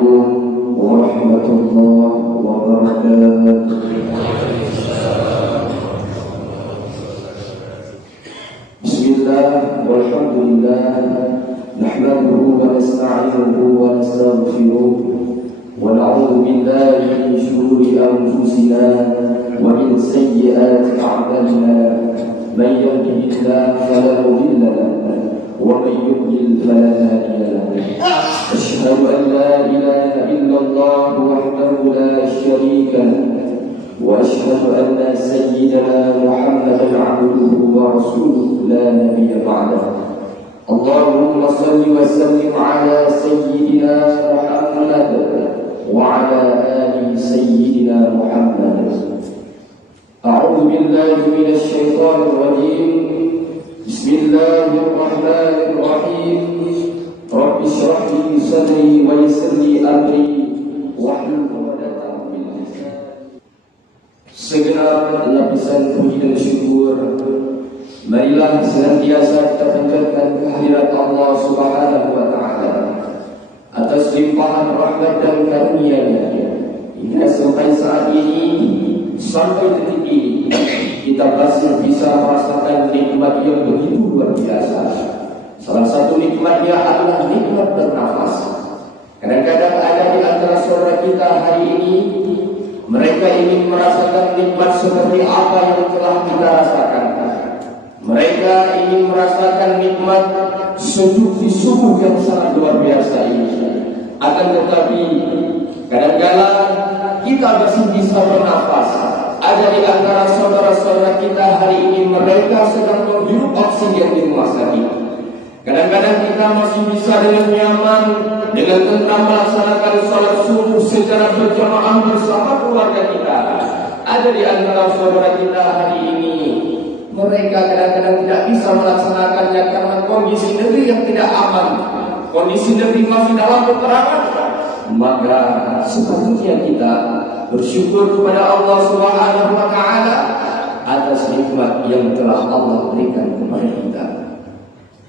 عليكم ورحمة الله وبركاته. بسم الله والحمد لله نحمده ونستعينه ونستغفره ونعوذ بالله من شرور أنفسنا ومن سيئات أعمالنا من يهده الله فلا مضل له ومن يضلل فلا هادي له. أشهد أن لا إله إلا الله وحده لا شريك له وأشهد أن سيدنا محمدا عبده ورسوله لا نبي بعده. اللهم صل وسلم على سيدنا محمد وعلى آل سيدنا محمد. أعوذ بالله من الشيطان الرجيم. بسم الله الرحمن الرحيم. رب اشرح لي صدري ويسر لي أمري واحلل عقدة من لساني. Segenap lapisan puji dan syukur marilah senantiasa kita panjatkan kehadirat Allah Subhanahu wa Ta'ala atas limpahan rahmat dan karunia-Nya hingga sampai saat ini, sampai detik ini kita masih bisa merasakan nikmat yang begitu luar biasa. Salah satu nikmatnya adalah nikmat bernafas. Kadang-kadang ada di antara saudara kita hari ini, mereka ingin merasakan nikmat seperti apa yang telah kita rasakan. Mereka ingin merasakan nikmat sejuk di subuh yang sangat luar biasa ini. Akan tetapi kadang-kadang kita masih bisa bernafas. Ada di antara saudara-saudara kita hari ini, mereka sedang menghirup oksigen di rumah sakit. Kadang-kadang kita masih bisa dengan nyaman, dengan tentram melaksanakan sholat subuh secara berjamaah bersama keluarga kita. Ada di antara saudara kita hari ini, mereka kadang-kadang tidak bisa melaksanakannya karena kondisi negeri yang tidak aman, kondisi negeri masih dalam peperangan. Maka sepatutnya kita bersyukur kepada Allah Subhanahu wa Ta'ala atas nikmat yang telah Allah berikan kepada kita.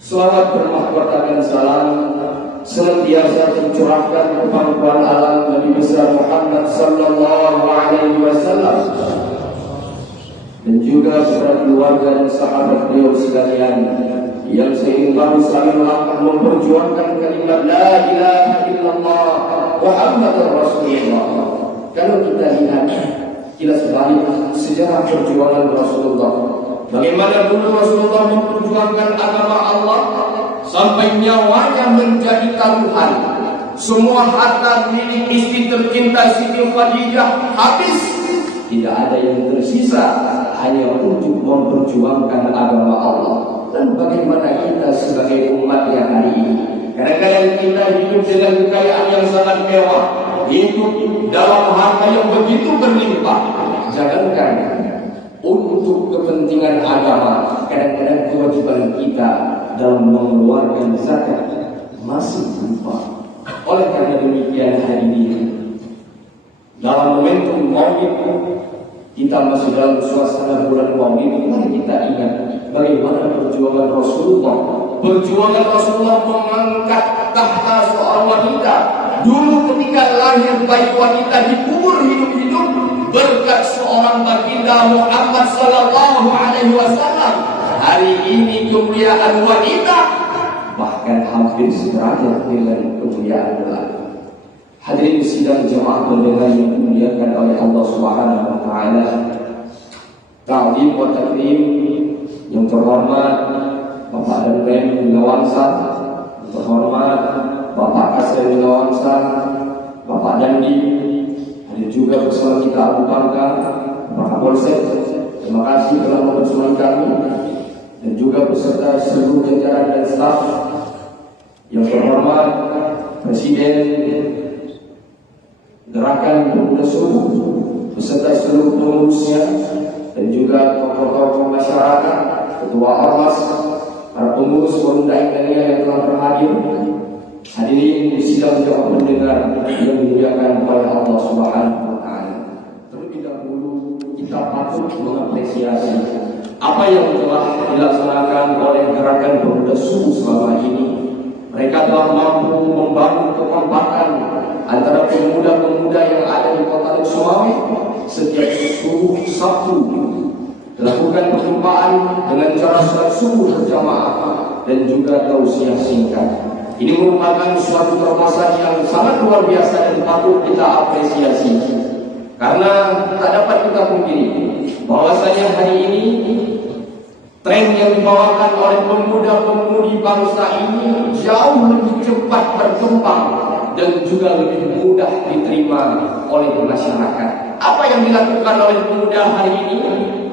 Selawat bermahkota dan salam senantiasa tercurahkan ke pangkuan alam Nabi besar Muhammad sallallahu alaihi wasallam dan juga kepada keluarga dan sahabat beliau sekalian yang seimbang saling melangkah memperjuangkan kalimat la ilaha illallah Muhammadur Rasulullah. Kalau kita lihat kilas balik sejarah perjuangan Rasulullah, bagaimana dulu Rasulullah memperjuangkan agama Allah sampai nyawanya menjadi taruhan. Semua harta milik istri tercinta Siti Khadijah habis, tidak ada yang tersisa hanya untuk memperjuangkan agama Allah. Dan bagaimana kita sebagai umatnya hari ini? Kadang-kadang kita hidup dengan kekayaan yang sangat mewah, hidup dalam harta yang begitu berlimpah. Jangankan untuk kepentingan agama, kadang-kadang kewajiban kita dalam mengeluarkan zakat masih lupa. Oleh karena demikian hari ini dalam momentum Maulid, kita masih dalam suasana bulan Maulid, mari kita ingat bagaimana perjuangan Rasulullah. Perjuangan Rasulullah mengangkat tahta seorang wanita. Dulu ketika lahir bayi wanita dikubur hidup-hidup berkat seorang baginda Muhammad sallallahu alaihi wasallam. Hari ini kemuliaan wanita bahkan hampir sederajat dengan kemuliaan lelaki. Hadirin sidang jemaah pendengar yang dimuliakan oleh Allah Subhanahu wa Ta'ala, ta'zim wa takrim yang terhormat Bapak dan Ben Winawangsa, terhormat Bapak Kasir Winawangsa, Bapak Dandi, ada juga bersama kita Abu Bangka, Pak Kapolsek. Terima kasih telah mempersulit kami, dan juga beserta seluruh jajaran dan staf yang terhormat Presiden Gerakan Pemuda Subuh beserta seluruh pengurusnya, dan juga tokoh-tokoh masyarakat, ketua ormas, para pengurus Pemuda Indonesia yang telah berhadir. Hadirin di sidang jamaah pendengar yang dimuliakan oleh Allah Subhanahu wa Ta'ala. Terlebih dahulu kita patut mengapresiasi apa yang telah dilaksanakan oleh Gerakan Pemuda Subuh selama ini. Mereka telah mampu membangun kekompakan antara pemuda-pemuda yang ada di kota Sumawe. Setiap subuh Sabtu dilakukan perjumpaan dengan cara salat subuh berjamaah dan juga tausiah singkat. Ini merupakan suatu terobosan yang sangat luar biasa dan patut kita apresiasi. Karena tak dapat kita pungkiri bahwasanya hari ini tren yang dibawakan oleh pemuda-pemudi bangsa ini jauh lebih cepat berkembang dan juga lebih mudah diterima oleh masyarakat. Apa yang dilakukan oleh pemuda hari ini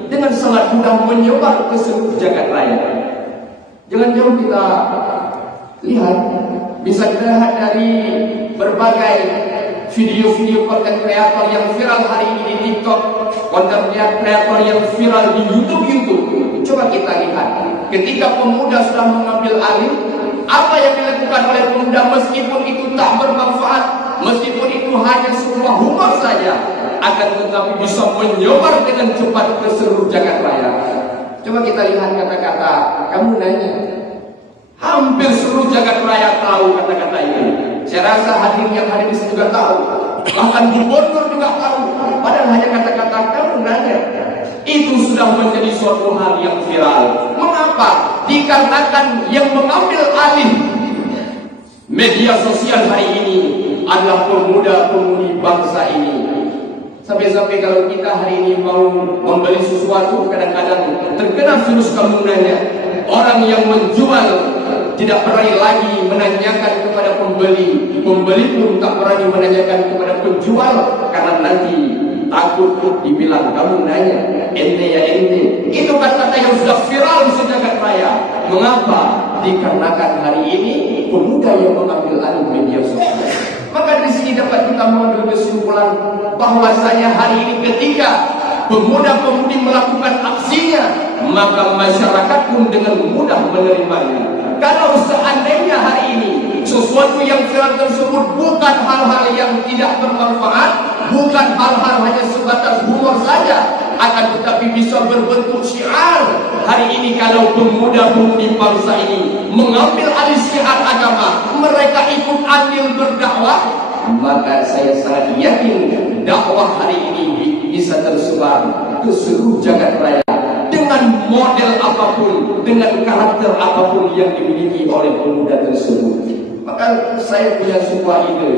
dengan sangat mudah menyebar ke seluruh jagat raya. Jangan jauh kita lihat, bisa kita lihat dari berbagai video-video konten kreator yang viral hari ini di TikTok, konten kreator yang viral di YouTube. Coba kita lihat, ketika pemuda sudah mengambil alih, apa yang dilakukan oleh pemuda meskipun itu tak bermanfaat, meskipun itu hanya sebuah humor saja, akan tetapi bisa menyebar dengan cepat ke seluruh jagat raya. Coba kita lihat kata-kata, kamu nanya, hampir seluruh jagat raya tahu kata-kata itu. Saya rasa hadirin yang hadir di sini juga tahu, bahkan gubernur juga tahu. Padahal hanya kata-kata kamu nanya, itu sudah menjadi suatu hal yang viral. Mengapa? Dikarenakan yang mengambil alih media sosial hari ini adalah pemuda-pemudi bangsa ini. Sampai-sampai kalau kita hari ini mau membeli sesuatu, kadang-kadang terkena virus kamu nanya. Orang yang menjual tidak berani lagi menanyakan kepada pembeli, pembeli pun tak berani menanyakan kepada penjual, karena nanti takut dibilang kamu nanya, ente ya ente. Itu kata-kata yang sudah viral di sejagat raya. Mengapa? Dikarenakan hari ini pemuda yang mengambil alih media sosial. Maka di sini dapat kita mengambil kesimpulan bahwasanya hari ini ketika pemuda-pemudi melakukan aksinya, maka masyarakat pun dengan mudah menerimanya. Kalau seandainya hari ini sesuatu yang viral tersebut bukan hal-hal yang tidak bermanfaat, bukan hal-hal hanya sebatas humor saja, akan tetapi bisa berbentuk syiar. Hari ini kalau pemuda-pemudi bangsa ini mengambil alih syiar agama, mereka ikut andil berdakwah, maka saya sangat yakin dakwah hari ini bisa tersebar ke seluruh jagat raya dengan model apapun, dengan karakter apapun yang dimiliki oleh pemuda tersebut. Maka saya punya sebuah ide,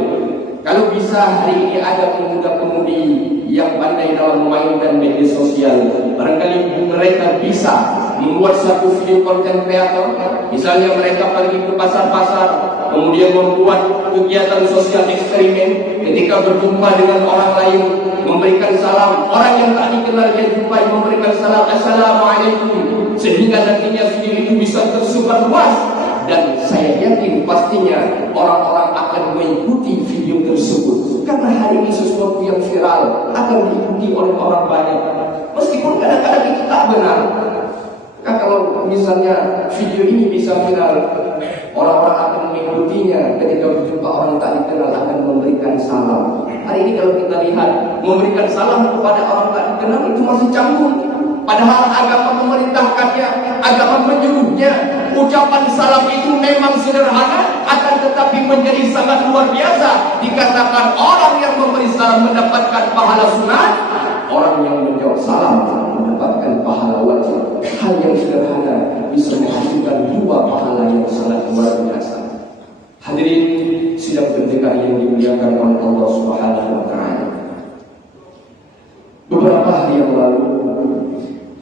kalau bisa hari ini ada pemuda-pemudi yang pandai dalam memainkan media sosial, barangkali mereka bisa membuat satu video konten kreator. Misalnya mereka pergi ke pasar-pasar, kemudian membuat kegiatan sosial eksperimen, ketika berjumpa dengan orang lain memberikan salam, orang yang tak dikenal dia jumpai memberikan salam, assalamualaikum, sehingga nantinya video itu bisa tersebar luas. Dan saya yakin pastinya orang-orang akan mengikuti video tersebut, karena hari ini sesuatu yang viral akan diikuti oleh orang banyak, meskipun kadang-kadang itu tak benar. Nah, kalau misalnya video ini bisa viral, orang-orang akan mengikutinya. Ketika berjumpa orang tak dikenal akan memberikan salam. Hari ini kalau kita lihat, memberikan salam kepada orang tak dikenal itu masih canggung, padahal agama memerintahkannya, agama menyuruhnya. Ucapan salam itu memang sederhana, akan tetapi menjadi sangat luar biasa. Dikatakan orang yang memberi salam mendapatkan pahala sunat, orang yang menjawab salam mendapatkan pahala wajib. Hal yang sederhana bisa menghasilkan dua pahala yang sangat luar biasa. Hadirin sidang pendengar yang dimuliakan oleh Allah Subhanahu wa taala. Beberapa hari yang lalu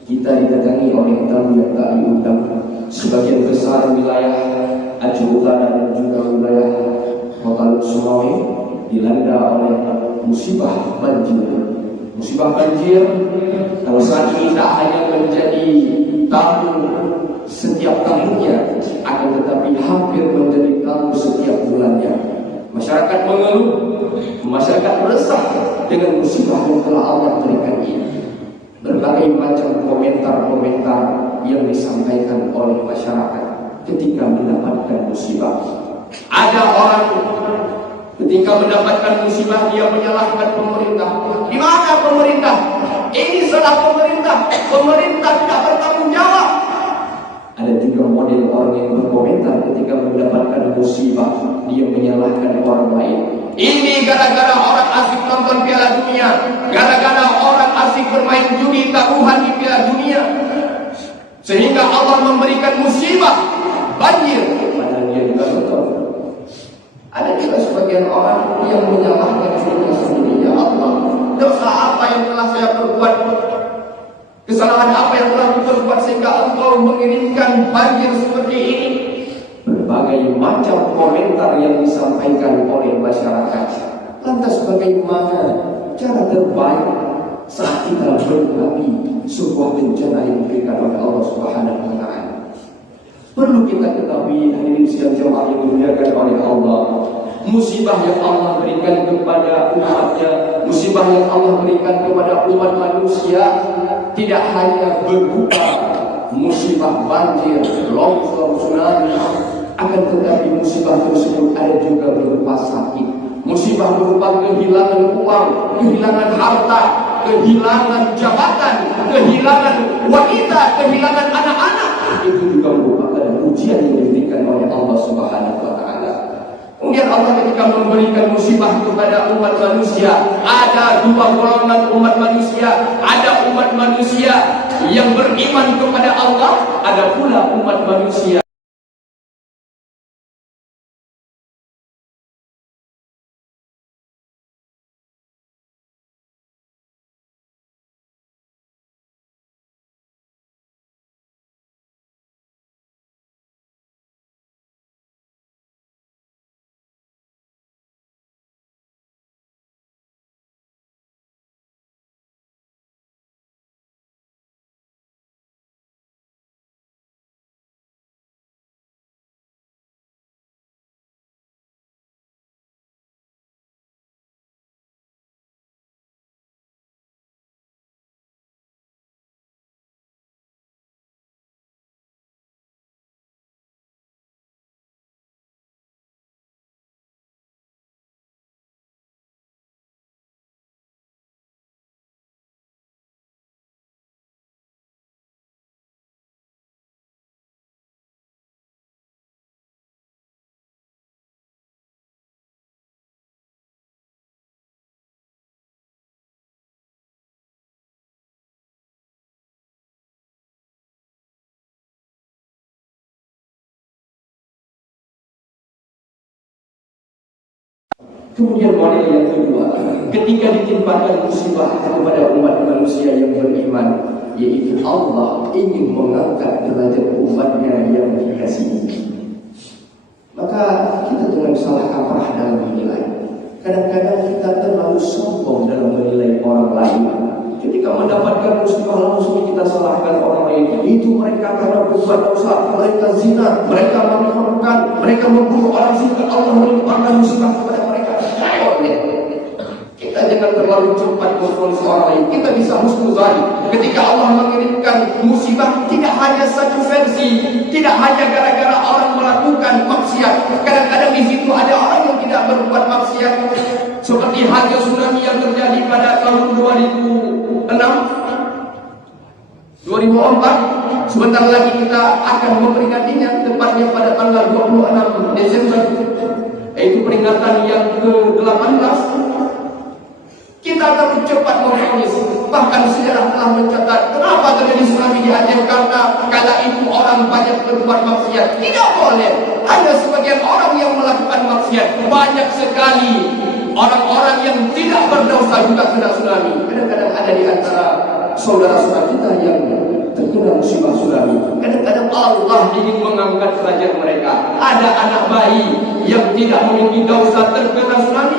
kita didatangi oleh tamu yang tak diundang. Sebagian besar wilayah Aceh Utara dan juga wilayah Kota Sumawe dilanda oleh musibah banjir. Musibah banjir kalau saat ini tak hanya menjadi tamu setiap tahunnya, akan tetapi hampir menjadi tamu setiap bulannya. Masyarakat mengeluh, masyarakat resah dengan musibah yang telah Allah berikan ini. Berbagai macam komentar-komentar yang disampaikan oleh masyarakat ketika mendapatkan musibah. Ada orang ketika mendapatkan musibah dia menyalahkan pemerintah. Di mana pemerintah? Ini salah pemerintah. Pemerintah tidak bertanggung jawab. Ada tiga model orang yang berkomentar ketika mendapatkan musibah, dia menyalahkan orang lain. Ini gara-gara orang asik nonton Piala Dunia, gara-gara orang asik bermain judi taruhan di Piala Dunia, sehingga Allah memberikan musibah banjir. Padahal dia juga betul. Ada juga sebagian orang yang menyalahkan dirinya sendiri. Ya Allah, dosa apa yang telah saya perbuat? Kesalahan apa yang telah diperbuat sehingga Engkau mengirimkan banjir seperti ini? Berbagai macam komentar yang disampaikan oleh masyarakat. Lantas bagaimana cara terbaik saat kita menghadapi sebuah bencana yang diberikan oleh Allah Subhanahu wa Ta'ala? Perlu kita ketahui, hadirin sekalian jemaah yang dimuliakan oleh Allah, musibah yang Allah berikan kepada umatnya, musibah yang Allah berikan kepada umat manusia tidak hanya berupa musibah banjir, longsor, tsunami, akan tetapi musibah tersebut ada juga berupa sakit. Musibah berupa kehilangan uang, kehilangan harta, kehilangan jabatan, kehilangan wanita, kehilangan anak-anak. Itu juga merupakan ujian yang diberikan oleh Allah Subhanahu wa Ta'ala. Kemudian Allah ketika memberikan musibah kepada umat manusia, ada dua golongan umat manusia. Ada umat manusia yang beriman kepada Allah, ada pula umat manusia Kemudian model yang kedua, ketika ditimpakan musibah kepada umat manusia yang beriman, yaitu Allah ingin mengangkat derajat umatnya yang dikasihi. Maka kita jangan salah kaprah dalam menilai. Kadang-kadang kita terlalu sombong dalam menilai orang lain. Ketika mendapatkan musibah langsung kita salahkan orang lain. Itu mereka karena berbuat dosa, mereka zina, mereka melakukan, mereka membunuh orang sehingga Allah melimpahkan musibah kepada mereka. Kita jangan terlalu cepat memfonis orang lain. Kita bisa husnuzan. Ketika Allah mengirimkan musibah, tidak hanya satu versi, tidak hanya gara-gara orang melakukan maksiat. Kadang-kadang di situ ada orang yang tidak berbuat maksiat. Seperti halnya tsunami yang terjadi pada tahun 2004. Sebentar lagi kita akan memperingatinya, tepatnya pada tanggal 26 Desember, yaitu peringatan yang ke-18. Kita terlalu cepat memfonis. Bahkan sejarah telah mencatat kenapa terjadi tsunami di Aceh, karena kala itu orang banyak berbuat maksiat. Tidak boleh hanya sebagian orang yang melakukan maksiat. Banyak sekali orang-orang yang tidak berdosa juga kena tsunami. Kadang-kadang ada di antara saudara-saudara kita yang terkena musibah tsunami. Kadang-kadang Allah ingin mengangkat derajat mereka. Ada anak bayi yang tidak memiliki dosa terkena tsunami.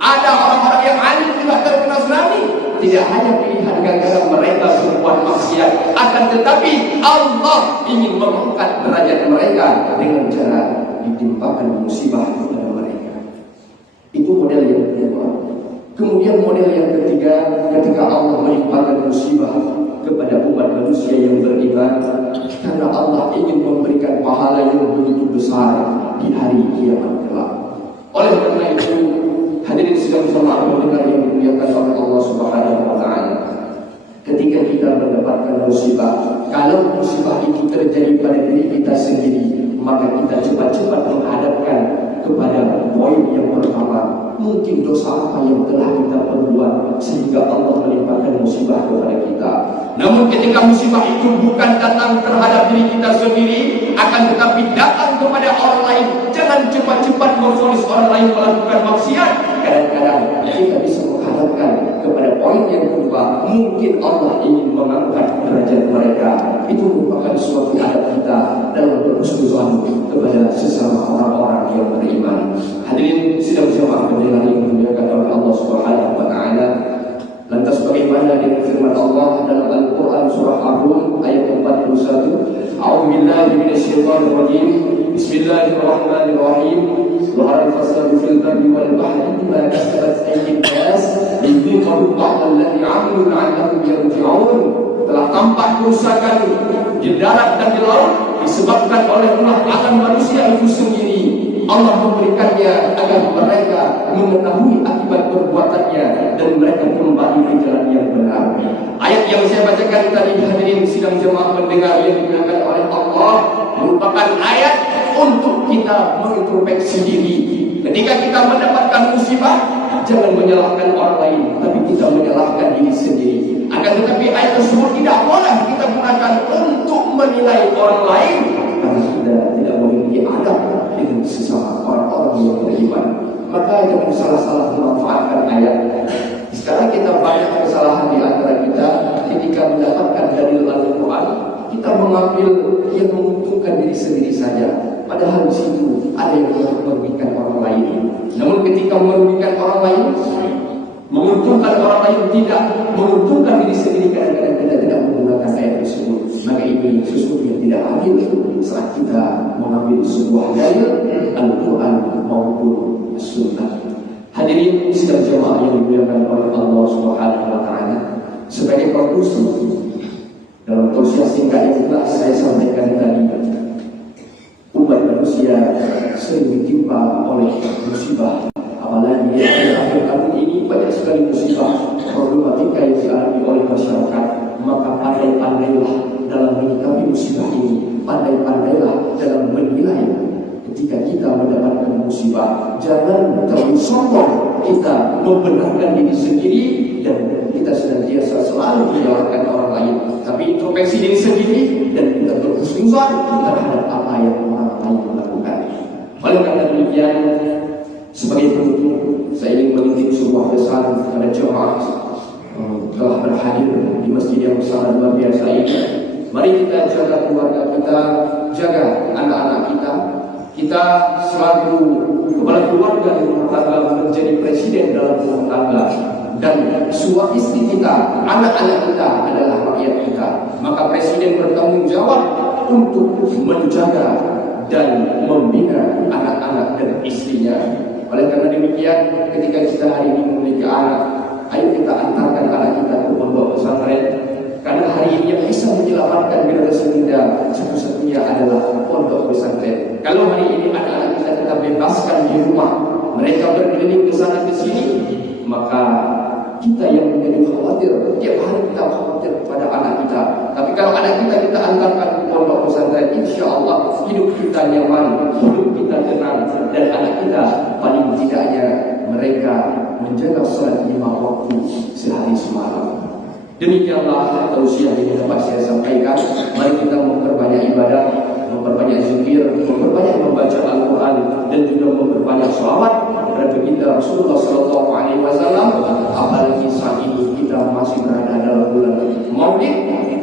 Ada orang-orang yang alim juga terkena tsunami. Tidak hanya pilihan gara-gara mereka berbuat maksiat, akan tetapi Allah ingin mengangkat derajat mereka dengan cara ditimpakan musibah kepada mereka. Itu model yang kedua. Kemudian model yang ketiga, ketika Allah melimpahkan musibah kepada umat manusia yang beriman, karena Allah ingin memberikan pahala yang begitu besar di hari kiamat kelak. Oleh karena itu, hadirin sekalian jemaah mendengar yang dimuliakan oleh Allah Subhanahu wa Ta'ala, ketika kita mendapatkan musibah, kalau musibah itu terjadi pada diri kita sendiri, maka kita cepat-cepat menghadap sehingga Allah melimpahkan musibah kepada kita. Namun ketika musibah itu bukan datang terhadap diri kita sendiri, akan tetapi datang kepada orang lain, jangan cepat-cepat memvonis orang lain melakukan maksiat. Kadang-kadang kita bisa menghadapkan kepada poin yang kedua, mungkin Allah ingin mengangkat derajat mereka. Itu merupakan suatu adab kita dalam berhusnuzon kepada sesama orang-orang yang beriman. Hadirin sidang jemaah pendengar yang dimuliakan oleh Allah Subhanahu wa taala. Lantas bagaimana dengan firman Allah dalam Al-Quran surah Ar-Rum ayat 41? A'udzubillahi minasyaitonir rajim. Bismillahirrahmanirrahim. Zaharal fasadu fil barri wal bahri bima kasabat aydin nas liyudhiqahum ba'dal ladzi 'amilu la'allahum yarji'un. Telah tampak kerusakan di darat dan di laut disebabkan oleh ulah alam manusia itu sendiri. Allah memberikannya agar mereka mengetahui akibat perbuatannya dan mereka kembali ke jalan yang benar. Ayat yang saya bacakan tadi, hadirin sidang jemaah pendengar yang dimuliakan oleh Allah, merupakan ayat untuk kita mengintrospeksi diri. Ketika kita mendapatkan musibah, jangan menyalahkan orang lain, tapi kita menyalahkan diri sendiri. Akan tetapi ayat tersebut tidak boleh kita gunakan untuk menilai orang lain, karena kita tidak memiliki adab dengan sesama orang-orang yang beriman. Maka jangan salah-salah memanfaatkan ayat. Sekarang kita banyak kesalahan di antara kita ketika mendapatkan dalil Al-Quran, kita mengambil yang menguntungkan diri sendiri saja, padahal di situ ada yang merugikan orang lain. Namun ketika merugikan orang lain, menguntungkan orang lain, tidak menguntungkan diri sendiri, kadang-kadang kita tidak menggunakan ayat tersebut. Maka ini sesuatu yang tidak adil saat kita mengambil sebuah dalil Al-Quran maupun Sunnah. Hadirin sidang jemaah yang dimuliakan oleh Allah Subhanahu wa taala, sebagai konklusi dalam tausiah singkat yang telah saya sampaikan tadi, umat manusia sering ditimpa oleh musibah. Apalagi di akhir tahun ini banyak sekali musibah, problematika yang dialami oleh masyarakat. Maka pandai-pandailah dalam menyikapi musibah ini, pandai-pandailah dalam menilai. Ketika kita mendapatkan musibah, jangan terlalu sombong kita membenarkan diri sendiri dan kita senantiasa selalu menyalahkan orang lain, tapi introspeksi diri sendiri dan kita berhusnuzon terhadap apa yang orang lain lakukan. Oleh karena demikian, sebagai penutup, saya ingin menitip sebuah pesan kepada jemaah telah berhadir di masjid yang sangat luar biasa ini. Mari kita jaga keluarga kita, jaga anak-anak kita. Kita selaku kepala keluarga di rumah tangga menjadi presiden dalam rumah tangga, dan suami istri kita, anak-anak kita adalah rakyat kita. Maka presiden bertanggung jawab untuk menjaga dan membina anak-anak dan istrinya. Oleh karena demikian, ketika kita hari ini memiliki anak, ayo kita antarkan anak kita ke pondok pesantren. Karena hari ini yang bisa menyelamatkan generasi muda satu-satunya adalah pondok pesantren. Kalau hari ini anak-anak kita bebaskan di rumah, mereka berkeliling ke sana ke sini, maka kita yang menjadi khawatir. Tiap hari kita khawatir kepada anak kita. Tapi kalau anak kita antarkan ke pondok pesantren, insya Allah hidup kita nyaman, hidup kita tenang, dan anak kita paling tidaknya mereka menjaga salat 5 waktu sehari semalam. Demikianlah tausiah yang dapat saya sampaikan. Mari kita memperbanyak ibadah, memperbanyak zikir, memperbanyak membaca Al-Quran, dan juga memperbanyak sholawat kepada baginda Rasulullah SAW. Apalagi saat ini kita masih berada dalam bulan Maulid,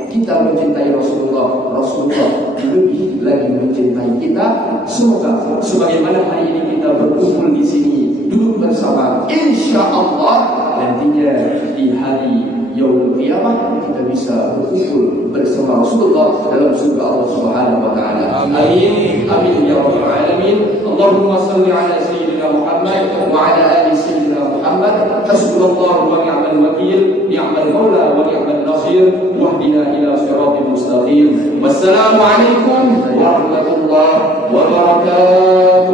kita mencintai Rasulullah, Rasulullah lebih lagi mencintai kita. Semoga sebagaimana hari ini kita berkumpul di sini, duduk bersama, insya Allah nantinya di hari Yaumul Qiyamah kita bisa berkumpul bersama Rasulullah dalam surga Allah Subhanahu wa taala. Amin. Amin ya rabbal alamin. Allahumma shalli ala sayyidina Muhammad wa ala ali sayyidina Muhammad. Hasbunallahu wa ni'mal wakeel, ni'mal maula wa ni'mal nasir. Wahdina ila siratal mustaqim. Wassalamu alaikum warahmatullahi wabarakatuh.